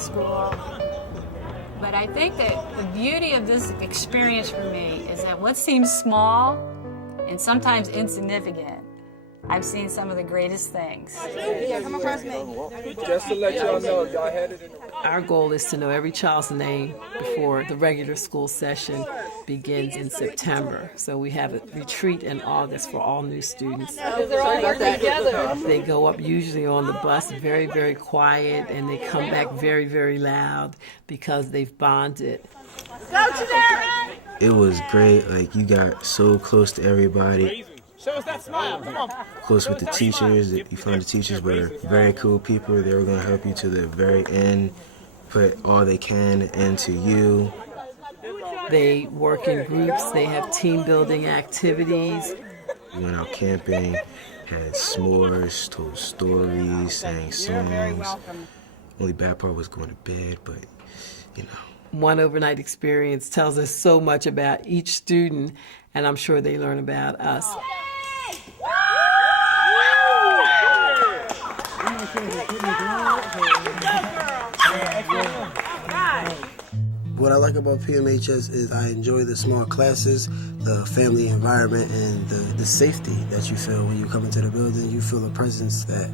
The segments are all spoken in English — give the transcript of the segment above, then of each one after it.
school. But I think that the beauty of this experience for me is that what seems small and sometimes insignificant, I've seen some of the greatest things. Come across me. Just to let y'all know, y'all had it in the... Our goal is to know every child's name before the regular school session begins in September. So we have a retreat in August for all new students. They're all working together. They go up usually on the bus very, very quiet, and they come back very, very loud because they've bonded. Go to Darren! It was great. Like, you got so close to everybody. Show us that smile. Come on. Close with the teachers. You found the teachers were very cool people. They were going to help you to the very end, put all they can into you. They work in groups. They have team building activities. We went out camping, had s'mores, told stories, sang songs. Only bad part was going to bed, but, you know. One overnight experience tells us so much about each student, and I'm sure they learn about us. What I like about PMHS is I enjoy the small classes, the family environment, and the safety that you feel when you come into the building. You feel a presence that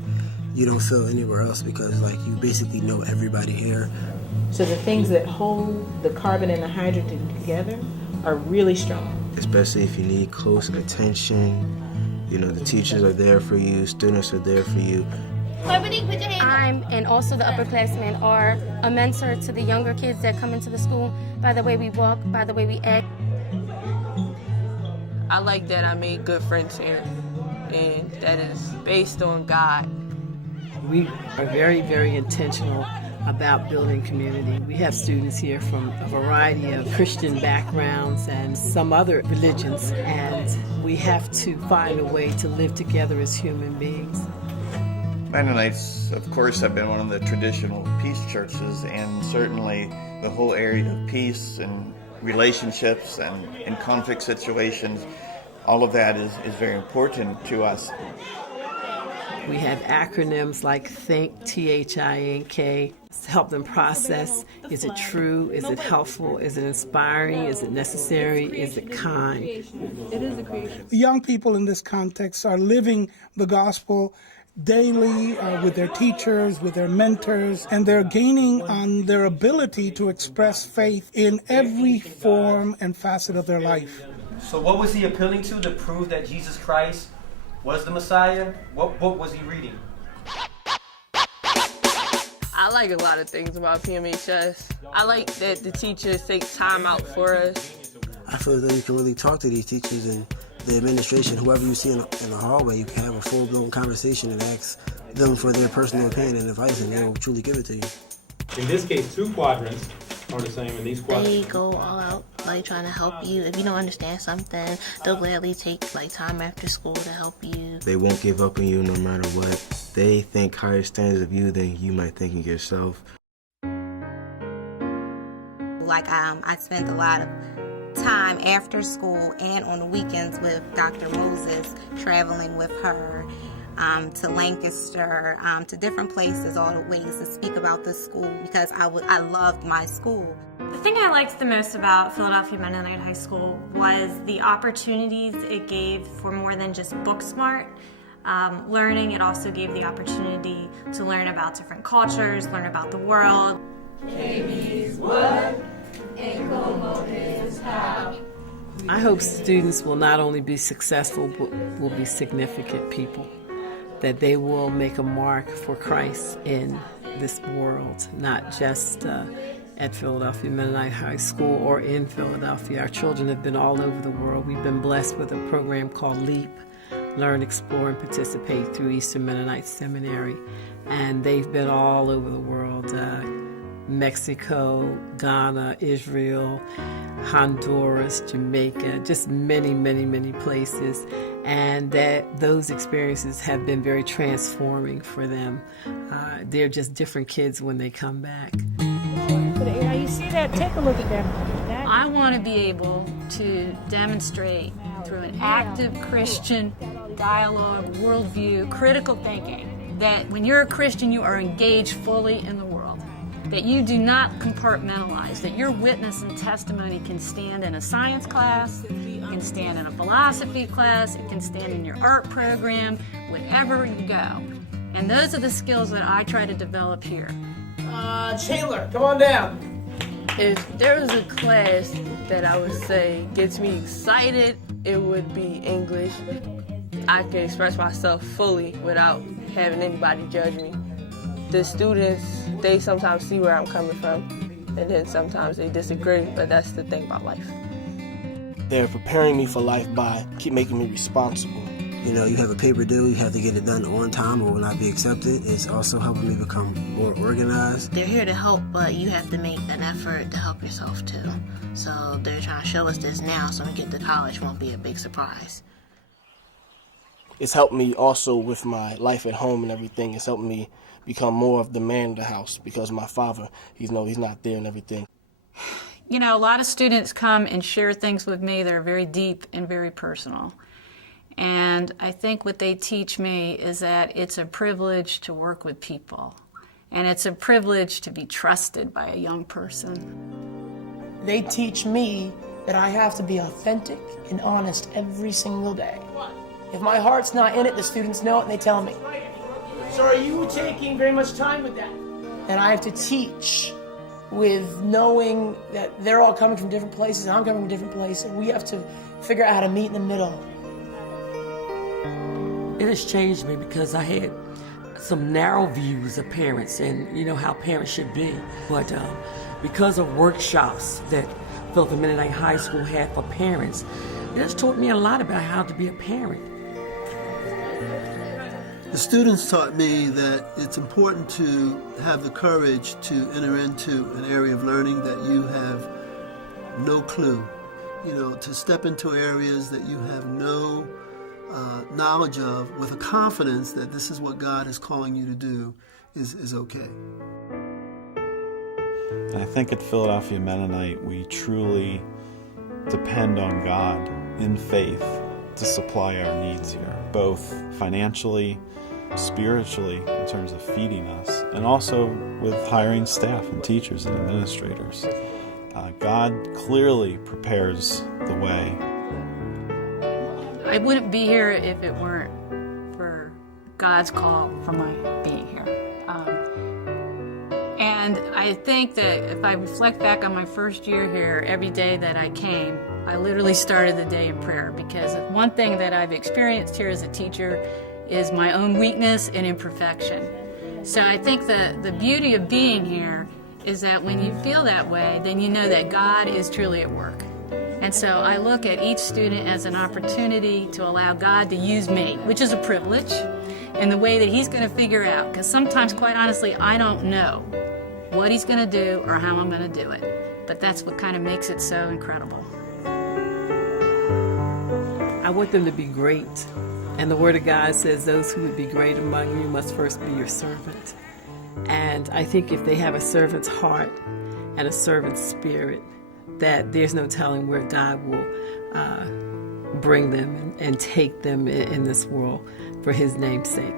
you don't feel anywhere else because, like, you basically know everybody here. So the things that hold the carbon and the hydrogen together are really strong. Especially if you need close attention. You know, the teachers are there for you, students are there for you. I'm, and also the upperclassmen, are a mentor to the younger kids that come into the school by the way we walk, by the way we act. I like that I made good friends here, and that is based on God. We are very, very intentional about building community. We have students here from a variety of Christian backgrounds and some other religions, and we have to find a way to live together as human beings. Mennonites, of course, have been one of the traditional peace churches, and certainly the whole area of peace and relationships and in conflict situations, all of that is very important to us. We have acronyms like THINK, T-H-I-N-K, to help them process, is it true, is it helpful, is it inspiring, is it necessary, is it kind? It is a creation. The young people in this context are living the gospel daily with their teachers, with their mentors, and they're gaining on their ability to express faith in every form and facet of their life. So what was he appealing to prove that Jesus Christ was the Messiah? What book was he reading? I like a lot of things about PMHS. I like that the teachers take time out for us. I feel that you can really talk to these teachers and the administration, whoever you see in the hallway. You can have a full-blown conversation and ask them for their personal opinion and advice, and they will truly give it to you. In this case, 2 quadrants are the same in these quadrants. They go all out, like, trying to help you. If you don't understand something, they'll gladly take, like, time after school to help you. They won't give up on you no matter what. They think higher standards of you than you might think of yourself. Like, I spent a lot of time after school and on the weekends with Dr. Moses, traveling with her to Lancaster, to different places, all the ways to speak about this school because I loved my school. The thing I liked the most about Philadelphia Mennonite High School was the opportunities it gave for more than just book smart learning. It also gave the opportunity to learn about different cultures, learn about the world. KB's what? And como is how. I hope students will not only be successful, but will be significant people, that they will make a mark for Christ in this world, not just at Philadelphia Mennonite High School or in Philadelphia. Our children have been all over the world. We've been blessed with a program called LEAP, Learn, Explore, and Participate through Eastern Mennonite Seminary, and they've been all over the world. Mexico, Ghana, Israel, Honduras, Jamaica, just many, many, many places. And that those experiences have been very transforming for them. They're just different kids when they come back. Now you see that? Take a look at that. I want to be able to demonstrate through an active Christian dialogue, worldview, critical thinking, that when you're a Christian, you are engaged fully in the world. that you do not compartmentalize, that your witness and testimony can stand in a science class, it can stand in a philosophy class, it can stand in your art program, wherever you go. And those are the skills that I try to develop here. Chandler, come on down. If there was a class that I would say gets me excited, it would be English. I can express myself fully without having anybody judge me. The students, they sometimes see where I'm coming from, and then sometimes they disagree, but that's the thing about life. They're preparing me for life by keep making me responsible. You know, you have a paper due, you have to get it done on time or will not be accepted. It's also helping me become more organized. They're here to help, but you have to make an effort to help yourself too. So they're trying to show us this now so when we get to college it won't be a big surprise. It's helped me also with my life at home and everything. It's helped me become more of the man of the house because my father, he's not there and everything. You know, a lot of students come and share things with me that are very deep and very personal. And I think what they teach me is that it's a privilege to work with people. And it's a privilege to be trusted by a young person. They teach me that I have to be authentic and honest every single day. If my heart's not in it, the students know it and they tell me. So are you taking very much time with that? And I have to teach with knowing that they're all coming from different places and I'm coming from different places, and we have to figure out how to meet in the middle. It has changed me because I had some narrow views of parents and, you know, how parents should be. But because of workshops that Philip Mennonite High School had for parents, it has taught me a lot about how to be a parent. The students taught me that it's important to have the courage to enter into an area of learning that you have no clue. You know, to step into areas that you have no knowledge of with a confidence that this is what God is calling you to do is okay. And I think at Philadelphia Mennonite we truly depend on God in faith to supply our needs here, both financially, spiritually in terms of feeding us, and also with hiring staff and teachers and administrators. God clearly prepares the way. I wouldn't be here if it weren't for God's call for my being here. And I think that if I reflect back on my first year here, every day that I came, I literally started the day in prayer, because one thing that I've experienced here as a teacher is my own weakness and imperfection. So I think the beauty of being here is that when you feel that way, then you know that God is truly at work. And so I look at each student as an opportunity to allow God to use me, which is a privilege, in the way that He's going to figure out. Because sometimes, quite honestly, I don't know what He's going to do or how I'm going to do it. But that's what kind of makes it so incredible. I want them to be great. And the Word of God says those who would be great among you must first be your servant. And I think if they have a servant's heart and a servant's spirit, that there's no telling where God will bring them and take them in this world for His name's sake.